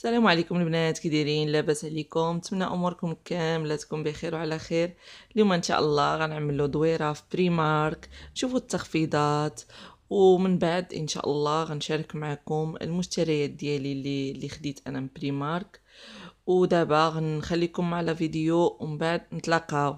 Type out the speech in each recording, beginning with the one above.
السلام عليكم البنات، كي دايرين؟ لاباس عليكم؟ نتمنى اموركم كامله تكون بخير وعلى خير. اليوم ان شاء الله غنعملوا دويره في بريمارك، نشوفوا التخفيضات، ومن بعد ان شاء الله غنشارك معكم المشتريات ديالي اللي خديت انا من بريمارك. ودابا غنخليكم على فيديو ومن بعد نتلاقاو.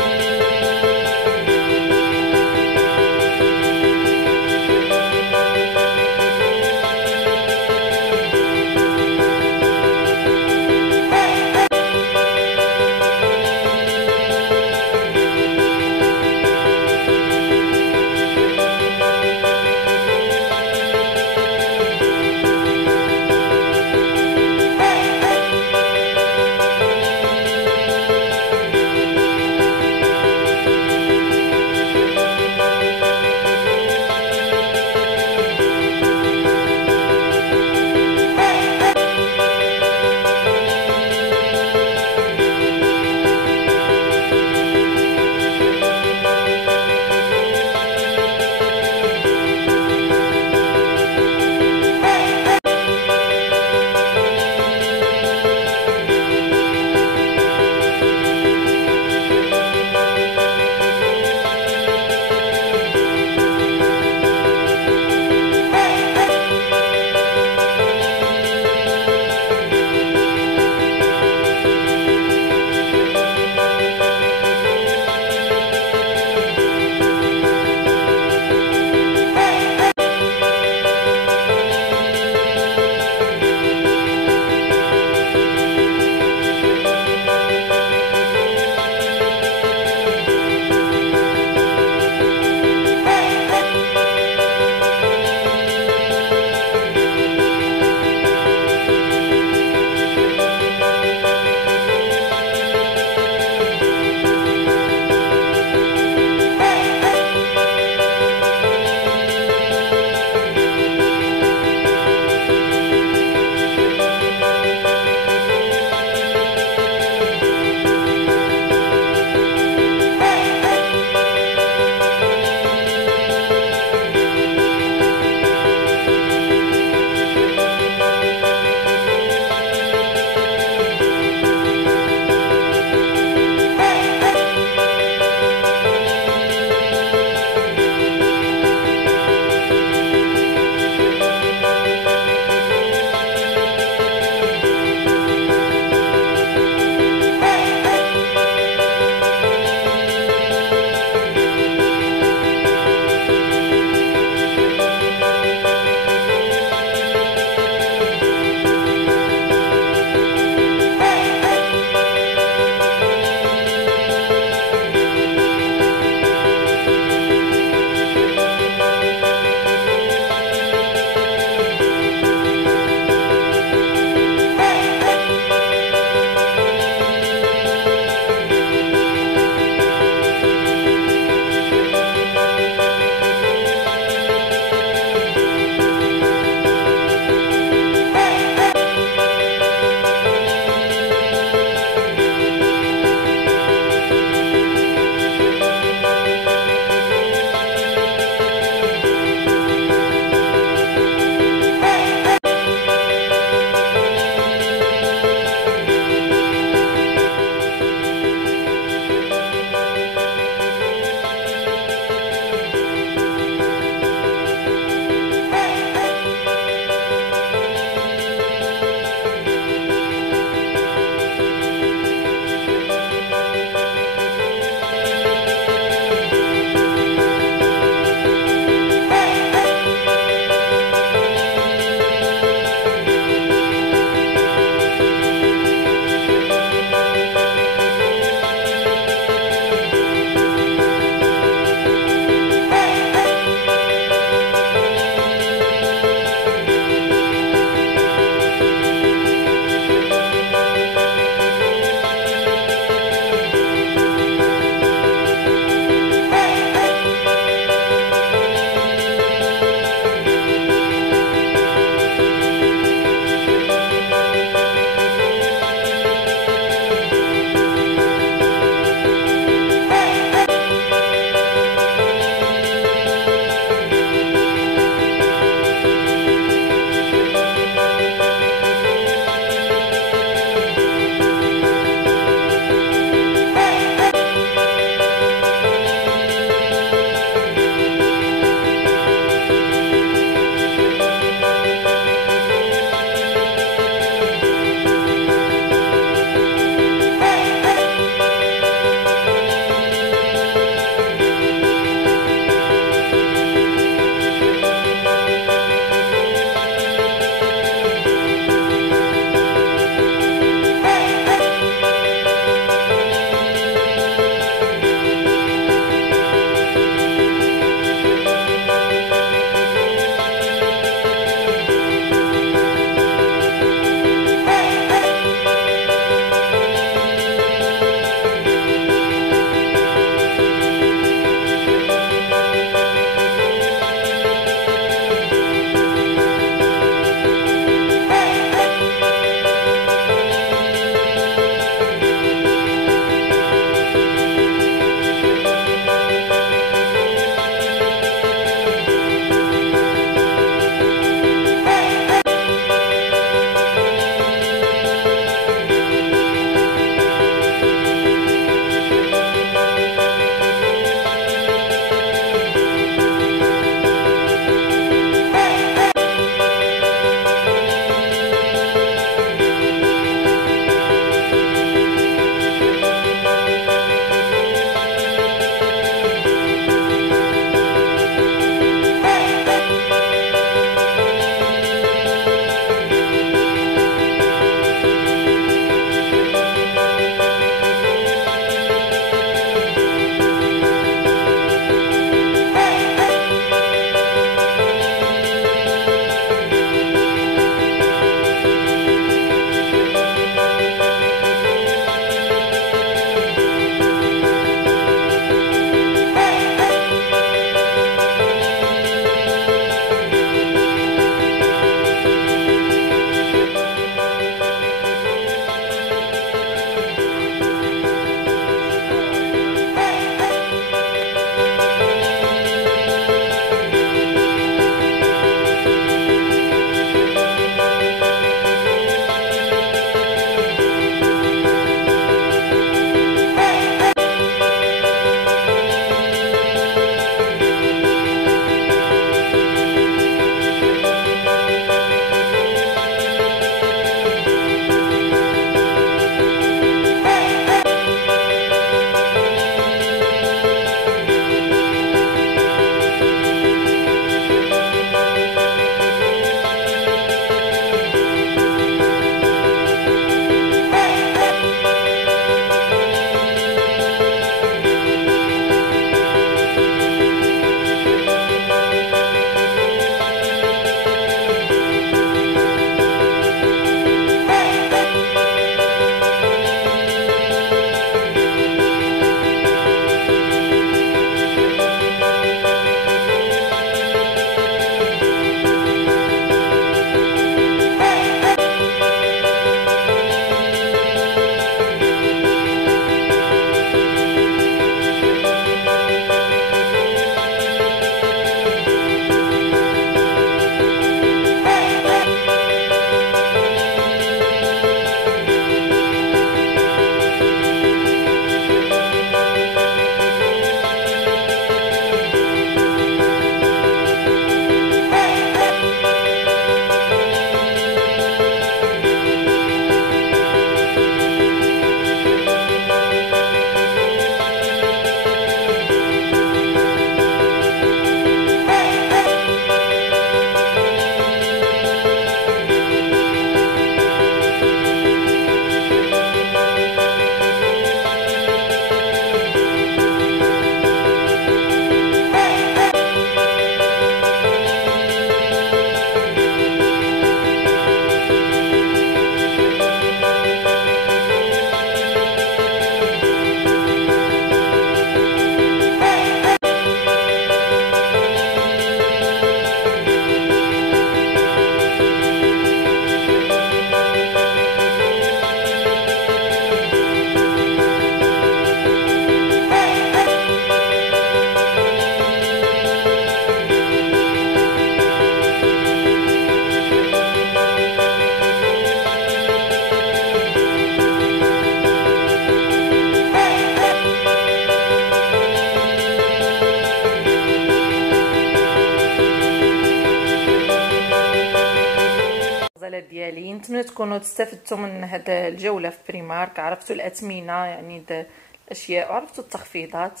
نتمنى تكونوا تستفدتوا من هذا الجوله في بريمارك، عرفتوا الاثمنه يعني الاشياء وعرفتوا التخفيضات.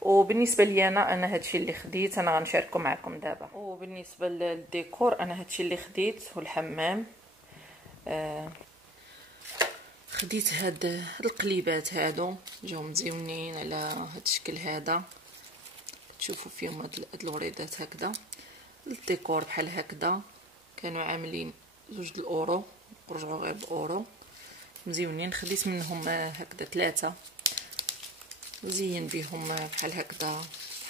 وبالنسبه لي انا هادشي اللي خديت، انا غنشاركو معكم دابا. وبالنسبه للديكور انا هادشي اللي خديت، والحمام خديت هاد القليبات هادو جاو مزيونين على هاد الشكل هذا، تشوفوا فيهم هاد الوريدات هكذا. الديكور بحال هكذا كانوا عاملين 2 الاورو، ورجعوا غير باورو، مزيونين. خديت منهم هكذا 3 نزين بهم بحال هكذا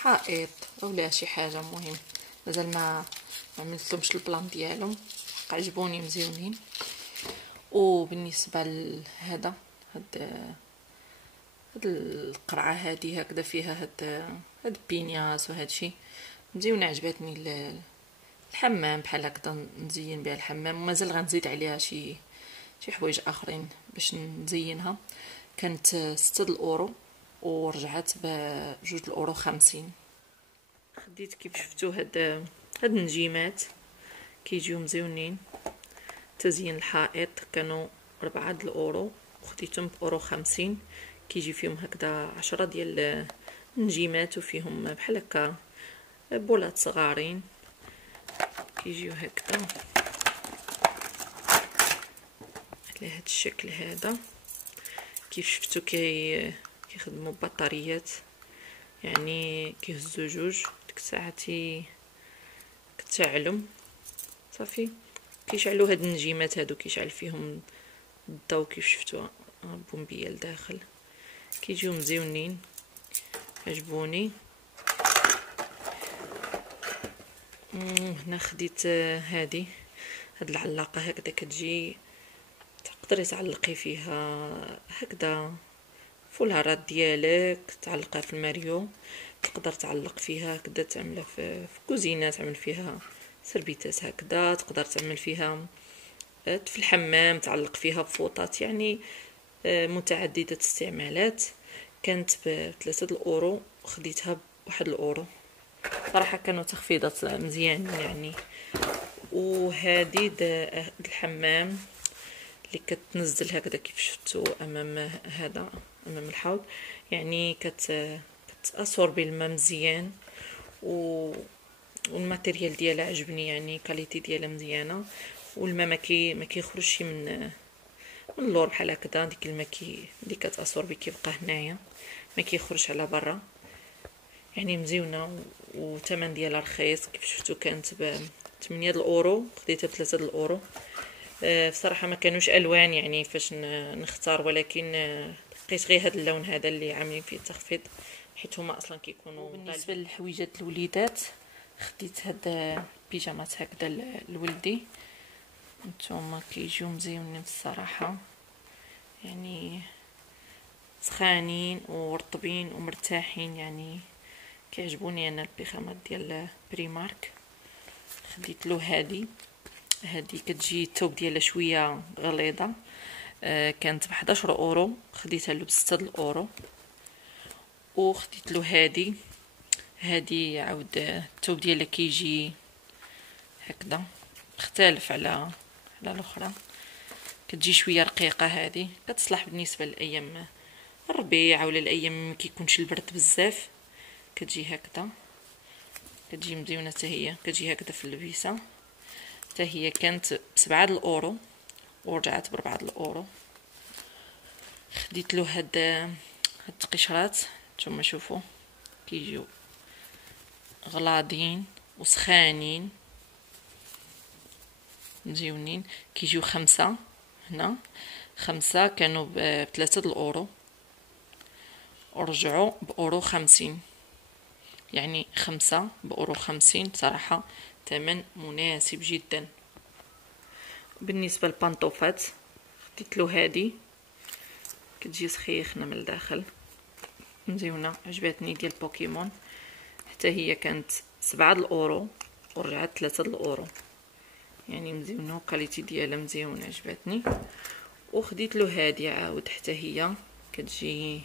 حائط اولا شي حاجه. مهم مازال ما عملتلهمش البلان ديالهم، عجبوني مزيونين. وبالنسبه لهذا هاد القرعه هذه هكذا فيها هاد بينياس وهادشي مزيونه، عجبتني. الحمام بحال هكذا نزين بها الحمام، ومازال غنزيد عليها شي حوايج اخرين باش نزينها. كانت 6 الاورو ورجعت ب2 الاورو 50. خديت كيف شفتوا هاد النجيمات كيجيو مزيونين، تزيين الحائط كانوا 4 الاورو وخديتهم باورو 50. كيجي فيهم هكذا 10 ديال النجيمات وفيهم بحال هكا بولات صغارين كيجيو هكذا على هاد الشكل هذا. كيف شفتوا كيخدموا بطاريات، يعني كيهزوا 2 ديك الساعه كتشعلهم صافي. كيشعلوا هاد النجيمات هادو كيشعل فيهم الضوء كيف شفتوا بومبيه لداخل، كيجيو مزيونين عجبوني. هنا خديت هاد العلاقه هكذا كتجي تقدري تعلقي فيها هكذا فولارات ديالك، تعلقها في الماريو، تقدر تعلق فيها هكذا، تعملها في كوزينه، تعمل فيها سربيتات هكذا، تقدر تعمل فيها في الحمام، تعلق فيها بفوطات، يعني متعدده استعمالات. كانت ب3 الاورو، خديتها ب1 الاورو. صراحه كانوا تخفيضات مزيان يعني. وهذه الحمام اللي كتنزل هكذا كيف شفتوا امام امام الحوض، يعني كتاسوربي الماء مزيان. والماتيريال ديالها عجبني، يعني كاليتي ديالها مزيانه، والماء ما كيخرجش من اللور بحال هكذا. ديك الماء اللي كتاسوربي كيبقى هنايا، ما كيخرج على برا، يعني مزيونه. وثمن ديالها رخيص كيف شفتوا، كانت ب8 الاورو، خديتها ب3 الاورو. بصراحه ما كانوش الوان يعني فاش نختار، ولكن لقيت غير هذا اللون هذا اللي عاملين فيه التخفيض، حيت هما اصلا كيكونوا. بالنسبه للحويجات الوليدات خديت هاد البيجامات هكذا لولدي، نتوما كيجيو مزيونين الصراحه، يعني سخانين ورطبين ومرتاحين، يعني كيعجبوني انا البيجامات ديال بريمارك. خديت له هذه كتجي الثوب ديالها شويه غليظه، كانت ب11 اورو، خديتها له ب6 الاورو. وخديت له هذه عاود الثوب ديالها كيجي هكذا، مختلف على الاخرى، كتجي شويه رقيقه. هذه كتصلح بالنسبه لايام الربيع ولا الايام ما كيكونش البرد بزاف، كتجي هكذا، كتجي مزيونه حتى هي، كتجي هكذا في اللبسه حتى هي. كانت ب7 الاورو ورجعت ب4 الاورو. خديت له هاد التقشرات، نتوما شوفوا كيجيو غلاضين وسخانين مزيونين. كيجيو 5 هنا، 5 كانوا ب3 الاورو ورجعوا باورو 50، يعني 5 باورو 50. بصراحه ثمن مناسب جدا. بالنسبه للبانطوفات خديت له هذه، كتجي سخيخنه من الداخل مزيونه، عجبتني، ديال بوكيمون. حتى هي كانت 7 الاورو ورجعت 3 الاورو، يعني مزيونه، كاليتي ديالها مزيونه، عجبتني. وخديت له هذه عاود حتى هي كتجي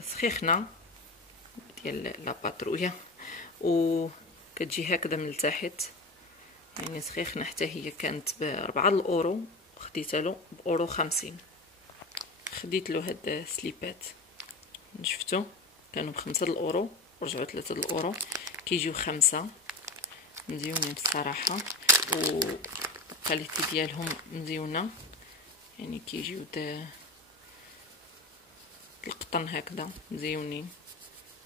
سخيخنه ديال لا باترويا، وكتجي هكذا من التحت يعني سخيخنا حتى هي كانت ب4 الاورو، خديتها له باورو 50. خديت له هاد السليبات شفتو كانوا ب5 الاورو ورجعوا 3 الاورو، كيجيو 5 مزيونين بصراحه، والكاليتي ديالهم مزيونه، يعني كيجيو القطن هكذا مزيونين،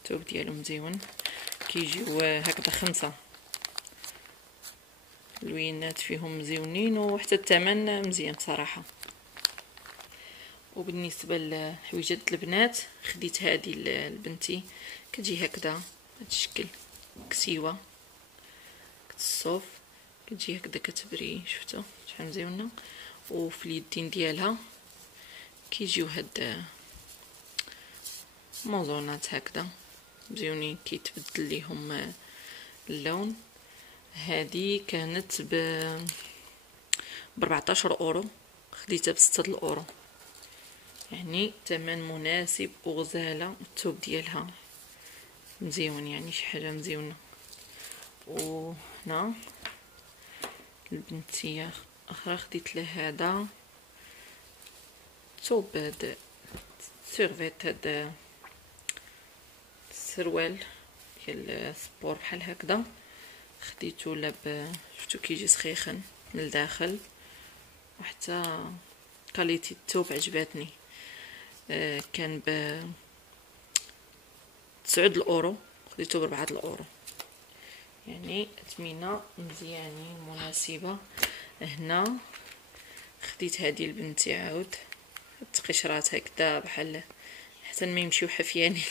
الثوب ديالهم مزيون، كيجيو هكذا 5 اللوينات فيهم مزيونين، وحتى الثمن مزيان بصراحه. وبالنسبه لحويجات البنات خديت هذه لبنتي، كتجي هكذا هاد الشكل كسيوه الصوف، كتجي هكذا كتبري، شفتوا شحال مزيونه، وفي اليدين ديالها كيجيو هاد موزونات هكذا مزيونين، كيتبدل ليهم اللون. هذه كانت ب 14 اورو، خديتها ب6 الاورو، يعني ثمن مناسب وغزاله، الثوب ديالها مزيون، يعني شي حاجه مزيونه. وهنا البنتيه اخرى خديت لها هذا ثوب، هذا سيرفيت، هذا السروال ديال سبور بحال هكذا، خديته لاب، شفتو كيجي سخيخن من الداخل، وحتى كاليتي الثوب عجباتني. كان ب 9 الاورو، خديته ب4 الاورو، يعني اثمنه مزيانين مناسبه. هنا خديت هذه لبنتي عاود التقشرات هكذا بحال حتى ما يمشيو حفيانين.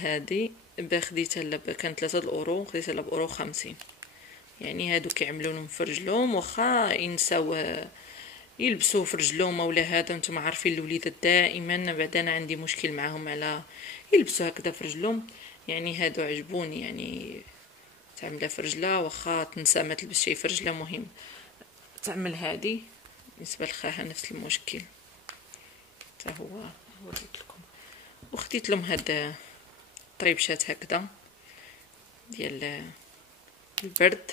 هذه خديتها كانت 3 الاورو، خديتها باورو 50. يعني هادو كيعملوا لهم في رجلهم، واخا ينساو يلبسوه في رجلهم ولا هذا، نتوما عارفين الوليدات دائما بعد انا عندي مشكل معاهم على يلبسوا هكذا في رجلهم، يعني هادو عجبوني، يعني تعملها في رجلها واخا تنسى ما تلبس شيء في رجلها، مهم تعمل هذه. بالنسبه لخاها نفس المشكل حتى هو وريت لكم. وخديت لهم هاد طريبشات هكذا ديال البرد،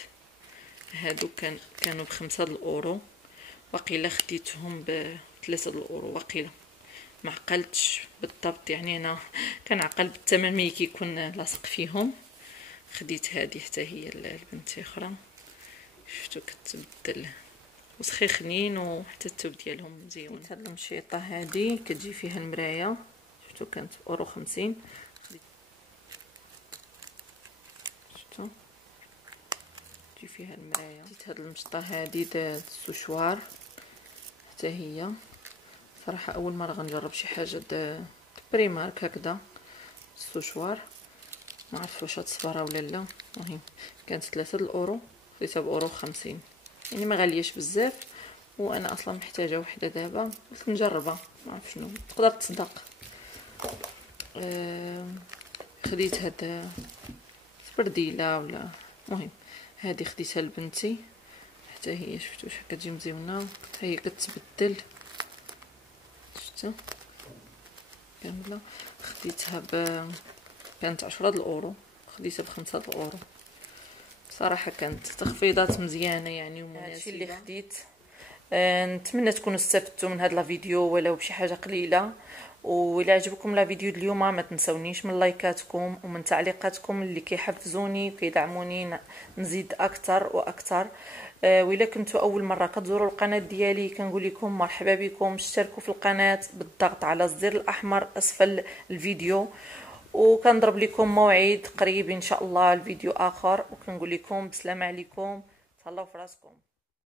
هادو كانوا ب5 الاورو، وقيله خديتهم ب3 الاورو، وقيله ما عقلتش بالضبط، يعني انا كنعقل بالثمن ملي كيكون لاصق فيهم. خديت هذه حتى هي لبنتي اخرى، شفتو كتبدل وسخيخنين، وحتى الثوب ديالهم مزيون. هاد المشيطه هذه كتجي فيها المرايه، شفتو كانت اورو 50، شفتو تجي فيها المرايه. خديت هاد المشطه هذه السوشوار حتى هي، صراحه اول مره غنجرب شي حاجه بريمارك هكذا السوشوار، ما عرفت واش هتصبر ولا لا. المهم كانت 3 الاورو، خديتها باورو 50، يعني ما غالياش بزاف، وانا اصلا محتاجه وحده دابا، قلت نجربها ما عرف شنو تقدر تصدق. خديت هاد سبرديله ولا، المهم هذه خديتها لبنتي حتى هي، شفتوا واش كتجي مزيونه، حتى هي كتبدل، شفتوا كامله. خديتها كانت 10 الاورو، خديتها ب5 الاورو، صراحه كانت تخفيضات مزيانه يعني ومناسبه. هادشي اللي خديت. نتمنى تكونوا استفدتوا من هذا الفيديو ولو بشي حاجه قليله، والى عجبكم لا فيديو اليوم ما تنسونيش من لايكاتكم ومن تعليقاتكم اللي كيحفزوني وكيدعموني نزيد اكثر واكثر. وإلا كنتوا اول مره كتزوروا القناه ديالي كنقول لكم مرحبا بكم، اشتركوا في القناه بالضغط على الزر الاحمر اسفل الفيديو، وكنضرب لكم موعد قريب ان شاء الله الفيديو اخر، وكنقول لكم بسلام عليكم، تهلاو في راسكم.